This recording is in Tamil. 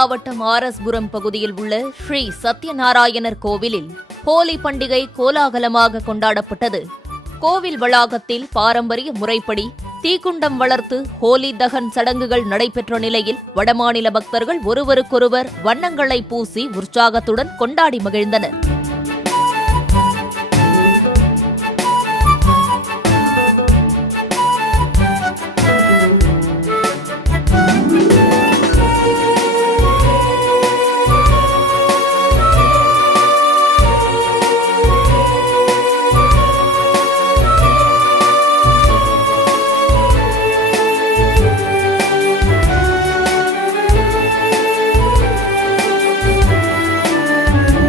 மாவட்டம் ஆர்எஸ்புரம் பகுதியில் உள்ள ஸ்ரீ சத்யநாராயணர் கோவிலில் ஹோலி பண்டிகை கோலாகலமாக கொண்டாடப்பட்டது. கோவில் வளாகத்தில் பாரம்பரிய முறைப்படி தீக்குண்டம் வளர்த்து ஹோலி தகன் சடங்குகள் நடைபெற்ற நிலையில் வடமாநில பக்தர்கள் ஒருவருக்கொருவர் வண்ணங்களை பூசி உற்சாகத்துடன் கொண்டாடி மகிழ்ந்தனர்.